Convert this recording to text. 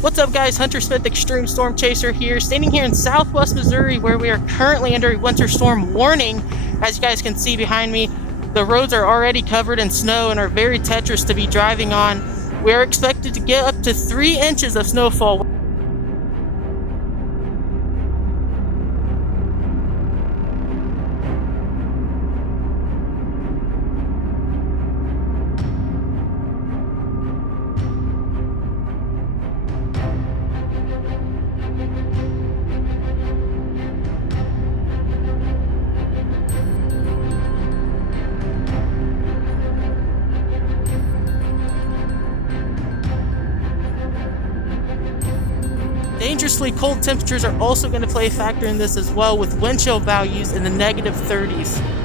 What's up, guys? Hunter Smith, Extreme Storm Chaser here, standing here in southwest Missouri where we are currently under a winter storm warning. As you guys can see behind me, the roads are already covered in snow and are very treacherous to be driving on. We are expected to get up to 3 inches of snowfall. Dangerously cold temperatures are also going to play a factor in this as well, with wind chill values in the negative 30s.